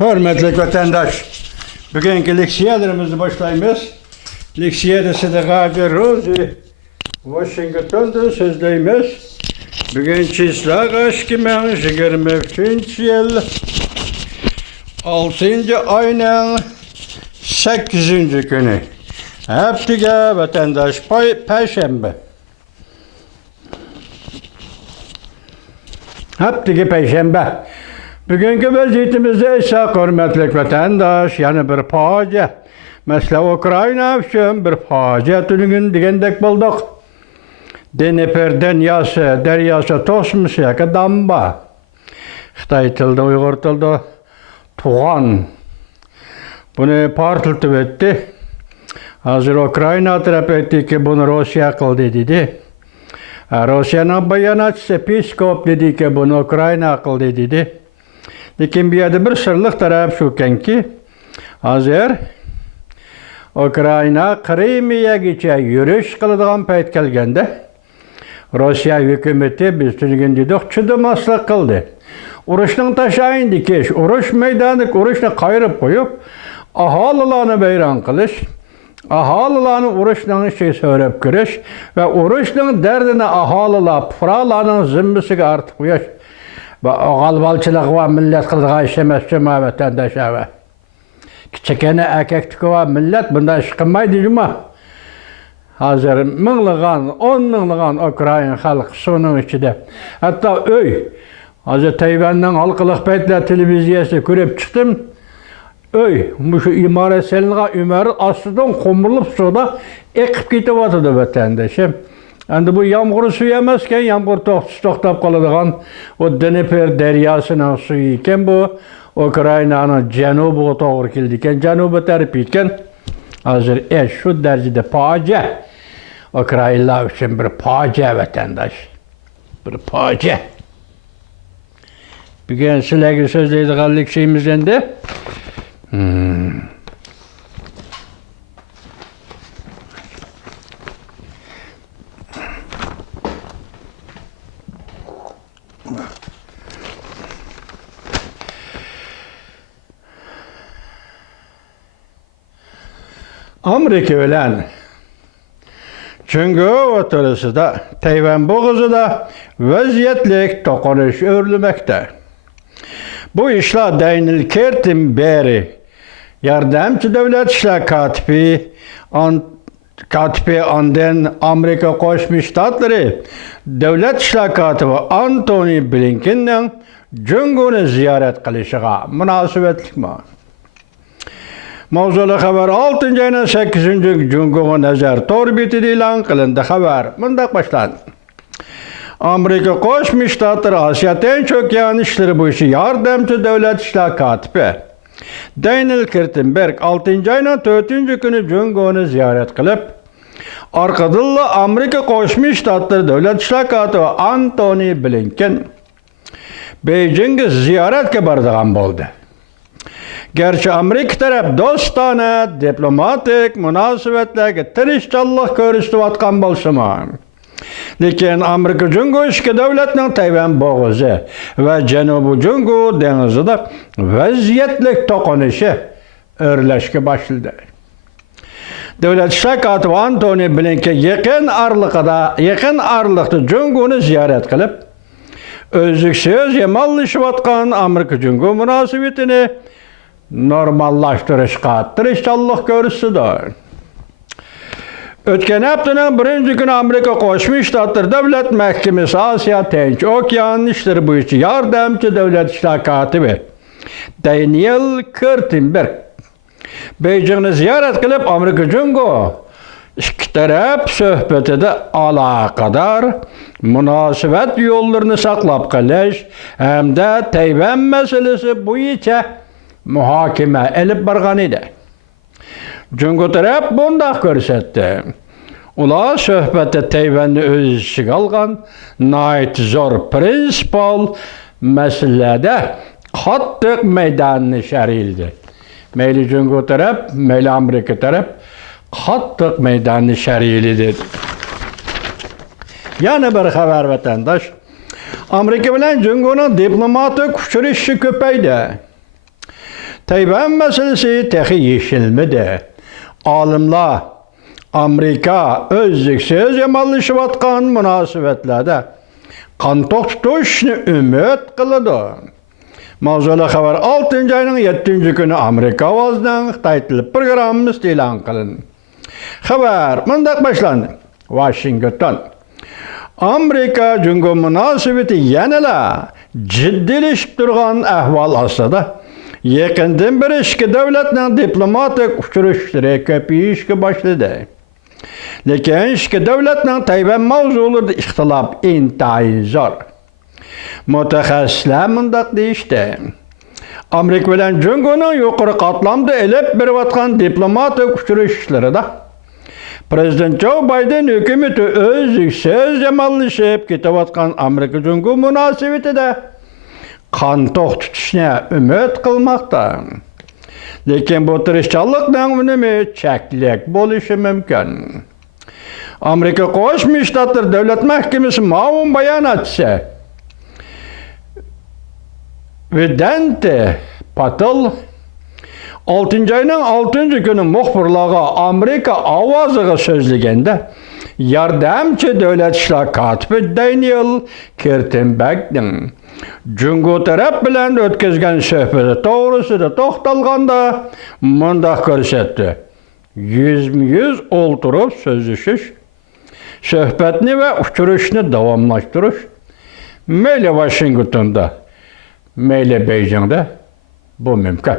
Hürmetli vatandaş, bugünkü leksiyalarımızı başlayımız. Leksiyada Sıdıkacı Rozi, Washington'da sözleyimiz. Bugün çizlak aşkı 23. yıl, 6. ayının 8. günü. Haftiga vatandaş Perşembe. Haftiga Perşembe. Bugünkü vəziyyətimizdə isə hörmətli vətəndaş, yəni bir faciə. Məsələ Ukrayna üçün bir faciə tünün digəndək bulduq. Dnepr dəryası tosmusiya damba. Xitay tildə, Uyğur tildə tuğan. Bunu partıltıb etdi. Hazır Ukrayna tərəf etdi ki, bunu Rusiya qıldı dedi. Rusiyanın bayanatçısı Peskov dedi ki, bunu Ukrayna qıldı dedi. Lakin bir yerde bir sırlık taraf şuken ki, hazır Ukrayna Krimiye geçe yürüyüş kılıdığın payet gelgende, Rusya hükümeti biz tüzgün dedik, çıdımaslık kıldı. Uruşun taşayın dikiş, uruş meydanı, uruşunu kayırıp koyup, ahalılarını beyran kılış, ahalılarını uruşlarını söyleyip kırış ve uruşun derdine ahalılar, pıralarının zımbısı artık koyuş. Qalbalçılıq var, millət qıldığa işləməz cümə vətəndaşa və. Kiçəkəni əkəkdiki var, millət bundan şıqınmaydı cümə. Hazır minliğən, 10 minliğən Ukrayna xalq sonun içində. Hatta hazır Tayvan'dan halkılıq bəytlə televiziyası görüb çıxdım. Bu şu imarət səlinğə üməri asıdan qomurulub suda ekip getib atıdı vətəndaşım. Endi bu yağmur suyu emasken, yağmur toxtab qaladığan o Dnepr deryasının suyu iken bu Ukrayna'nın cenubu doğru keldiken, cenubu tərip iken hazır şu derecede facia. Ukraynalılar için bir facia vatandaş. Bir facia. Bugün sizlerle sözleydiğinlik şeyimizden de Amerika bilen Çünkü oturusu da Tayvan boğuzu da vaziyetlik dokunuş örülmekte. Bu işler değinilkertin beri yardımcı devlet işler katibi anden Amerika Koşmuş Ştatları devlet işler katibi Antony Blinken'den Cungunu ziyaret kılışıga münasebetlik mi? Mavzulu haber 6. ayının 8. Cungunu nazar torbiti ilan kılındı haber. Bundak başlandı. Amerika Koşmuş Ştatları Asya'da en çok yanlışları bu işi yardımcı devlet işler katibi Daniel Kirtenberg 6. ayının 4. günü Cungunu ziyaret kılıp arkadıllı Amerika Koşmuş Ştatları devlet işler katibi Antony Blinken Beijing'e ziyaret bardığan oldu. Gerçi Amerika taraf dostane, diplomatik, münasebetlerge tirişçallık görüştü atkan bolsama. Lakin Amerika Cungu işki devletinin Tayvan boğuzu ve Cenubu Cungu denizde vaziyetlik tokunuşu örleşki başladı. Devlet şakatı Antony Blinken yakın arlıkta Cungu'nu ziyaret kılıp özlüksüz yamallaşıp atkan Amerika Cungu münasebetini normallaştırışqa tirişçallık görüşüdür. Ötken haftanın 1. günü Amerika Koşmuş Ştatları Devlet Mahkemesi Asya Tinç Okyan İşleri bu işi yardımcı devlet işler katibi Daniel Kirtenberg Beijing'i ziyaret kılıp Amerika Cungu iki taraf söhbeti de alakadar münasebet yollarını saklap kalış hem de Tayvan meselesi bu içe muhakeme elip bargan idi. Cungu taraf bunda görsetti. Ular söhbette Tayvan'ı öz işi algan, nait zor prinsipal meselede kattık meydanını şerildi. Meyli Cungu taraf, meyli Amerika taraf kattık meydanını şerildi. Yani bir haber vatandaş, Amerika bilen Cungu'nun diplomatik uçuruşu köpeydi. Tayvan meselesi tehi yeşilmedi. Alimler Amerika özlüksüz yamanlaşıvatkan münasibetlerde qantoq tutuşni ümit qiladi. Mavzuli xabar 6 ayning 7 kuni Amerika ovozidan Xitoy tili programmasi e'lon qilindi. Xabar mundaq boshlandi. Washington. Amerika Jungo munosabati yanada jiddiylashib turgan ahvol ostida yaqindan beri ikki davlatning diplomatik uchrashuvlari ko'payishga boshladi. Lekin ikki davlatning Tayvan mavzularida ixtilof intayin zo'r. Mutaxassislar mundaq deyishdi. Amerika bilan Jungoning yuqori qatlamda elib berayotgan diplomatik uchrashuvlarida Prezident Joe Biden hukumati o'zsiz yomonlashib ketayotgan Amerika-Jungo munosabatida qantoq tutishni umid qilmoqda. Lekin bu tirishchanlikning unumi cheklik bo'lishi mumkin. Amerika Qo'shma Shtatlar Davlat Mahkamasi ma'lum bayonotchisi Vedante Patel 6 ayning 6 kuni muxbirlarga Amerika ovoziga so'zlaganda yordamchi davlat ishlar kotibi Daniel Kirtenbergning Jungo taraf bilan o'tkazgan suhbati to'g'risida to'xtalganda mundaq ko'rsatdi. Yüz o'ltirib so'zlashish, suhbatni va uchrashishni davomlashtirish mayli Washingtonda, mayli Beijingda bu mumkin.